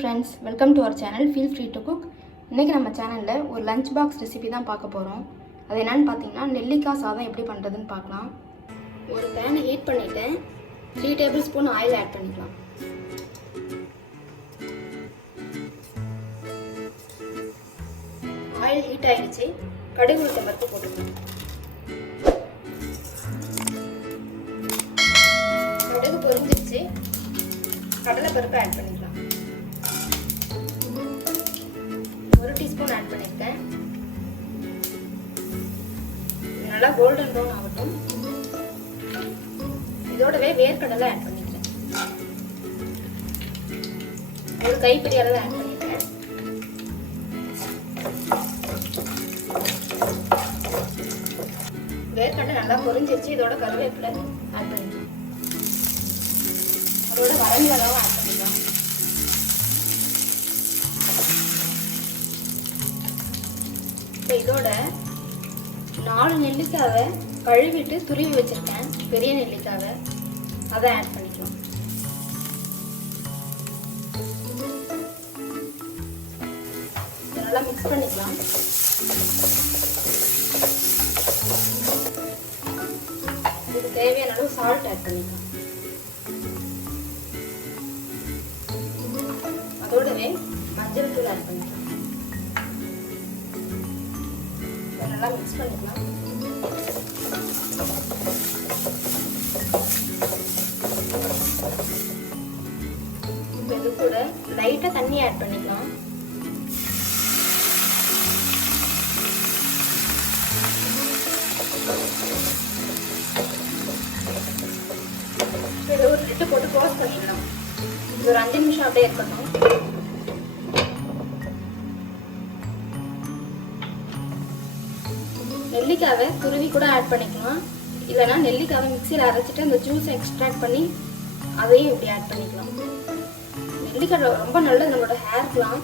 friends, welcome to our channel. Feel free to cook. இன்னைக்கு நம்ம சேனல்ல ஒரு லஞ்ச் பாக்ஸ் ரெசிபி தான் பார்க்க போறோம். அது என்னன்னு பாத்தீங்கன்னா நெல்லிக்காய் சாதம் எப்படி பண்றதுன்னு பார்க்கலாம். ஒரு pan ஹீட் பண்ணிட்டேன். 3 டேபிள்ஸ்பூன் ஆயில் ஆட் பண்ணிக்கலாம். ஆயில் ஹீட் ஆயிடுச்சு. கடுகு உளுத்தம் பருப்பு போட்டுக்கலாம். கடுகு பொரிஞ்சிருச்சு. கடலை பருப்பு ஆட் பண்ணிக்கலாம். 1 டீஸ்பூன் ஆட் பண்ணிருக்கேன். நல்லா கோல்டன் ப்ரௌன் ஆகட்டும். இதோடவே வேர்க்கடலை ஆட் பண்ணிக்கிறேன். ஒரு கைப்பிடி அளவு ஆட் பண்ணிருக்கேன். வேர்க்கடலை நல்லா பொரிஞ்சிருச்சு. இதோட கருவேப்பிலை ஆட் பண்ணிக்கலாம். அதோட வரமிளகாவும் ஆட் பண்ணிக்கலாம். இதோட 4 நெல்லிக்காவை கழுவிட்டு துருவி வச்சிருக்கேன். பெரிய நெல்லிக்காவை அதை ஆட் பண்ணிக்கலாம். நல்லா மிக்ஸ் பண்ணிக்கலாம். இதுக்கு தேவையான அளவு சால்ட் ஆட் பண்ணிக்கலாம். அதோடவே மஞ்சள் தூள் ஆட் பண்ணிக்கலாம். நல்லா மிக்ஸ் பண்ணிக்கலாம். இது கூட லைட்டா தண்ணி ஆட் பண்ணிக்கலாம். இது ஒரு லிட்டு போட்டு க்ளோஸ் பண்ணிடலாம். இது ஒரு 5 நிமிஷம் அப்படியே இருக்கணும். நெல்லிக்காவை துருவி கூட ஆட் பண்ணிக்கலாம். இல்லைனா நெல்லிக்காவை மிக்சியில் அரைச்சிட்டு அந்த ஜூஸை எக்ஸ்ட்ராக்ட் பண்ணி அதையும் இப்படி ஆட் பண்ணிக்கலாம். நெல்லிக்காய் ரொம்ப நல்லது நம்மளோட ஹேர்க்குலாம்.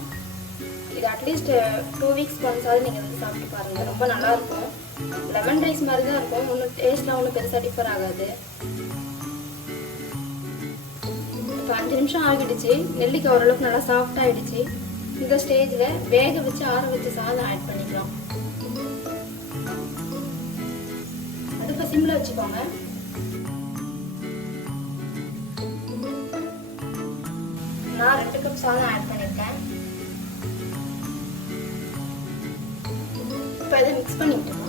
இது அட்லீஸ்ட் 2 வீக்ஸ் ஒன்ஸாவது நீங்கள் வந்து சாப்பிட்டு பாருங்கள். ரொம்ப நல்லாயிருக்கும். லெமன் ரைஸ் மாதிரி தான் இருக்கும். ஒன்றும் டேஸ்ட்லாம் ஒன்றும் பெருசாக டிஃபர் ஆகாது. இப்போ 5 நிமிஷம் ஆகிடுச்சு. நெல்லிக்காய் ஓரளவுக்கு நல்லா சாஃப்ட் ஆகிடுச்சு. இந்த ஸ்டேஜில் வேக வச்சு ஆற வச்சு சாதம் ஆட் பண்ணிக்கலாம். அடுப்பை சிம்ல வச்சுக்கோங்க. நான் 2 கப் சாதம் ஆட் பண்ணிருக்கேன். இப்போ இதை மிக்ஸ் பண்ணிக்கலாம்.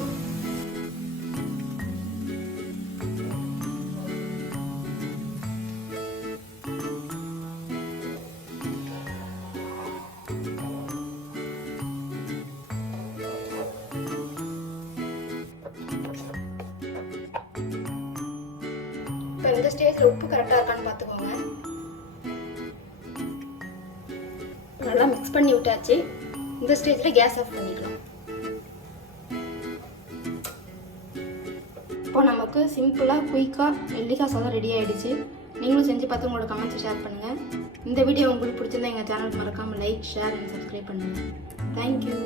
இந்த ஸ்டேஜ்ல உப்பு கரெக்டா இருக்கான்னு பாத்துக்கோங்க. நல்லா மிக்ஸ் பண்ணி விட்டாச்சு. இந்த ஸ்டேஜ்ல கேஸ் ஆஃப் பண்ணிக்கலாம். இப்போ நமக்கு சிம்பிளா குயிக்கா நெல்லிக்காய் சாதம் ரெடி ஆயிடுச்சு. நீங்களும் செஞ்சு பார்த்து உங்களோட கமெண்ட்ஸ் ஷேர் பண்ணுங்க. இந்த வீடியோ உங்களுக்கு பிடிச்சிருந்தா எங்க சேனலுக்கு மறக்காம லைக், ஷேர் அண்ட் சப்ஸ்கிரைப் பண்ணுங்க. தேங்க்யூ.